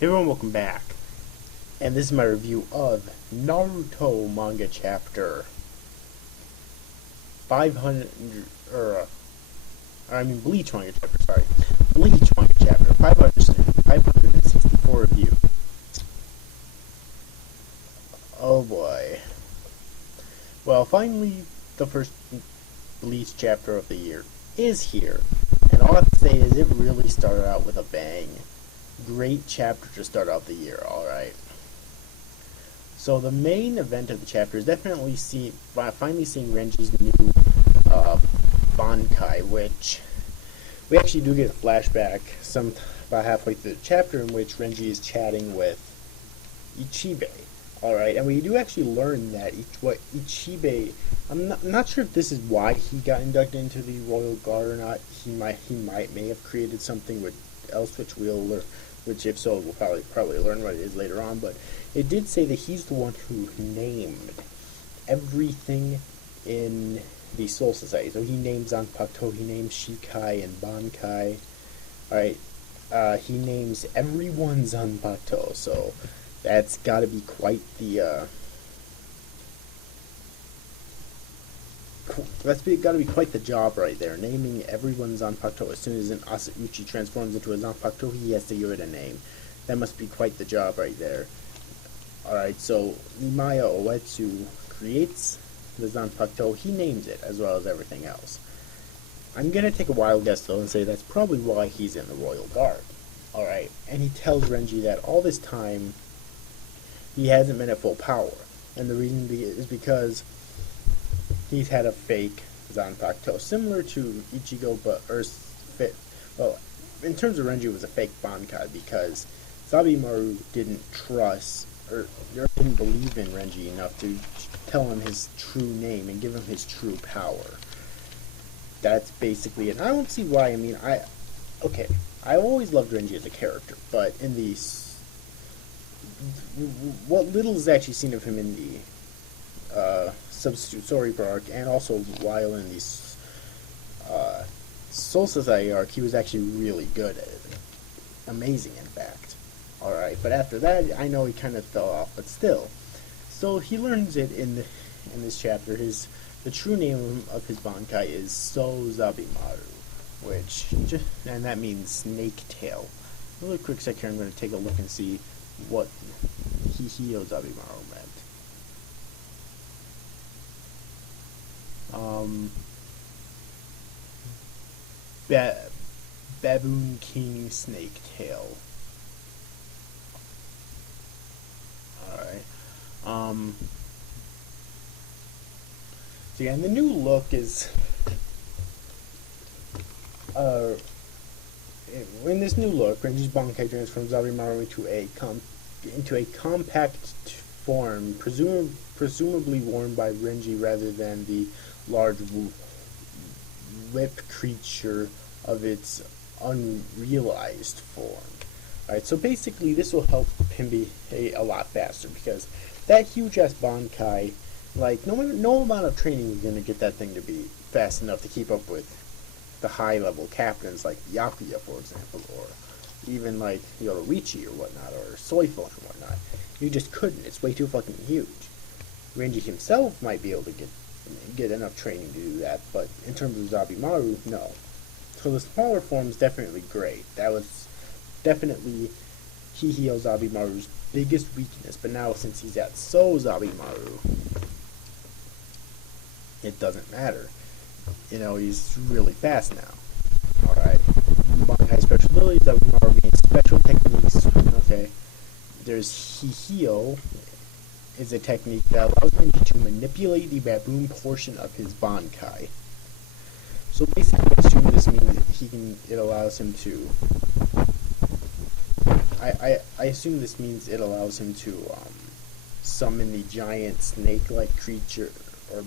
Hey everyone, welcome back. And this is my review of Naruto manga chapter 500, Bleach manga chapter, sorry. Bleach manga chapter 564 review. Oh boy. Well, finally, the first Bleach chapter of the year is here. And all I have to say is it really started out with a bang. Great chapter to start out the year, alright. So the main event of the chapter is definitely finally seeing Renji's new Bankai, which we actually do get a flashback about halfway through the chapter in which Renji is chatting with Ichibe. Alright, and we do actually learn that Ichibe, I'm not sure if this is why he got inducted into the Royal Guard or not. He may have created something else which we'll learn. Which, if so, we'll probably learn what it is later on. But it did say that he's the one who named everything in the Soul Society. So he names Zanpakuto, he names Shikai and Bankai. Alright, he names everyone Zanpakuto. So that's got to be quite the got to be quite the job right there, naming everyone Zanpakuto. As soon as an Asauchi transforms into a Zanpakuto, he has to give it a name. That must be quite the job right there. Alright, so Nimaya Oetsu creates the Zanpakuto, he names it, as well as everything else. I'm going to take a wild guess, though, and say that's probably why he's in the Royal Guard. Alright, and he tells Renji that all this time, he hasn't been at full power. And the reason is because he's had a fake Zanpakuto, similar to Ichigo, well, in terms of Renji, it was a fake Bankai because Zabimaru didn't trust or didn't believe in Renji enough to tell him his true name and give him his true power. That's basically it. I don't see why. I mean, I always loved Renji as a character, but in what little is actually seen of him in the Substitute Story arc, and also while in the Soul Society arc, he was actually really good at it. Amazing, in fact. Alright, but after that, I know he kind of fell off, but still. So he learns it in this chapter. The true name of his Bankai is Zabimaru, and that means snake tail. A little quick sec here, I'm going to take a look and see what Hihio Zabimaru meant. Baboon King Snake Tail. Alright. So yeah, and the new look is in this new look, Renji's Bankai transforms Zabimaru into a compact form, presumably worn by Renji rather than the large whip creature of its unrealized form. Alright, so basically this will help him be a lot faster, because that huge ass Bankai, like, no amount of training is going to get that thing to be fast enough to keep up with the high level captains like Yakuya, for example, or even like Yoruichi or whatnot, or Soifon and whatnot. You just couldn't. It's way too fucking huge. Renji himself might be able to get enough training to do that, but in terms of Zabimaru, no. So the smaller form is definitely great. That was definitely Hihio Zabimaru's biggest weakness, but now since he's at Zabimaru, it doesn't matter. He's really fast now. Alright. Bankai special abilities, Zabimaru means special techniques. Okay. There's Hihio, is a technique that allows Renji to manipulate the baboon portion of his Bankai. So basically, I assume this means it allows him to. I assume this means it allows him to summon the giant snake-like creature or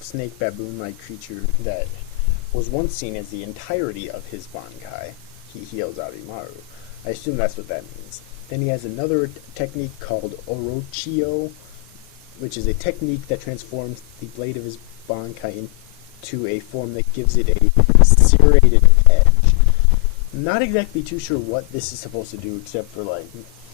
snake baboon-like creature that was once seen as the entirety of his Bankai, Hihio Zabimaru. I assume that's what that means. Then he has another technique called Orochio, which is a technique that transforms the blade of his Bankai into a form that gives it a serrated edge. Not exactly too sure what this is supposed to do, except for like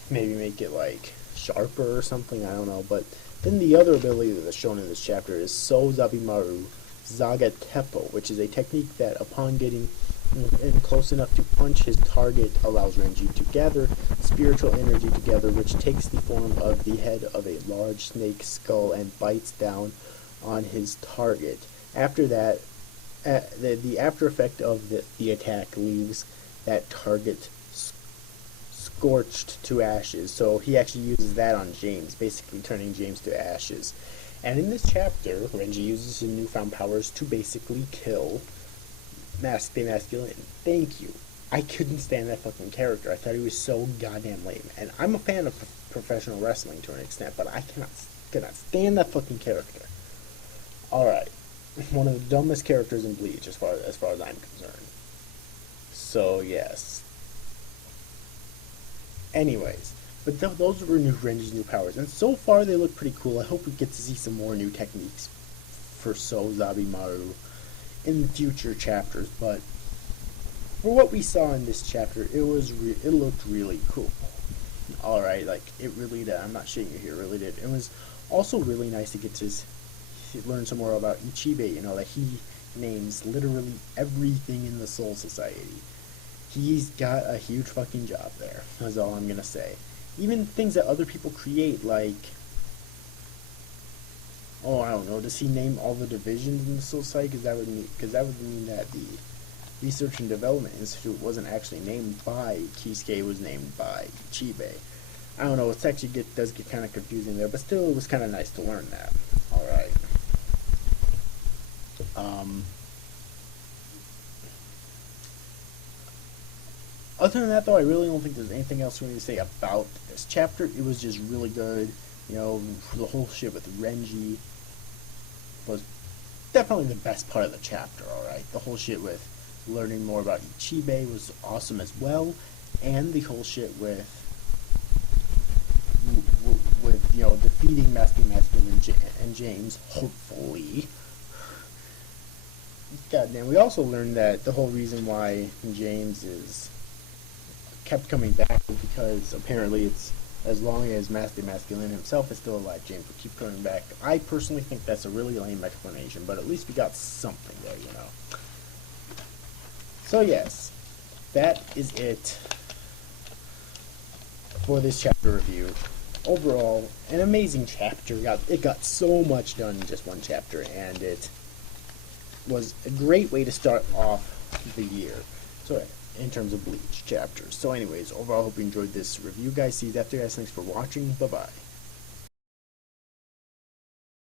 maybe make it like sharper or something. I don't know. But then the other ability that's shown in this chapter is So Zabimaru Zaga Teppo, which is a technique that upon getting in close enough to punch his target allows Renji to gather spiritual energy together, which takes the form of the head of a large snake skull and bites down on his target. After that, the after effect of the attack leaves that target scorched to ashes. So he actually uses that on James, basically turning James to ashes. And in this chapter, Renji uses his newfound powers to basically kill the Masculine. Thank you. I couldn't stand that fucking character. I thought he was so goddamn lame. And I'm a fan of professional wrestling to an extent, but I cannot stand that fucking character. Alright. One of the dumbest characters in Bleach as far as I'm concerned. So yes. Anyways, but those were Renji's new powers, and so far they look pretty cool. I hope we get to see some more new techniques for So Zabimaru in future chapters, but for what we saw in this chapter, it looked really cool. Alright, like, it really did. I'm not shitting you here, it really did. It was also really nice to get to learn some more about Ichibe, you know, that he names literally everything in the Soul Society. He's got a huge fucking job there, that's all I'm gonna say. Even things that other people create, like, oh, I don't know, does he name all the divisions in the Soul Society? Because that would mean that the Research and Development Institute wasn't actually named by Kisuke, it was named by Ichibe. I don't know, it actually does get kind of confusing there, but still, it was kind of nice to learn that. Alright. Other than that, though, I really don't think there's anything else we need to say about this chapter. It was just really good. You know, the whole shit with Renji was definitely the best part of the chapter, alright? The whole shit with learning more about Ichibe was awesome as well. And the whole shit with you know, defeating Masculine and James, hopefully. Goddamn, we also learned that the whole reason why James kept coming back is because apparently it's as long as Master Masculine himself is still alive, James will keep coming back. I personally think that's a really lame explanation, but at least we got something there, you know. So yes, that is it for this chapter review. Overall, an amazing chapter. It got so much done in just one chapter, and it was a great way to start off the year. So in terms of Bleach chapters. So anyways, overall, I hope you enjoyed this review, guys. See you after, guys. Thanks for watching. Bye-bye.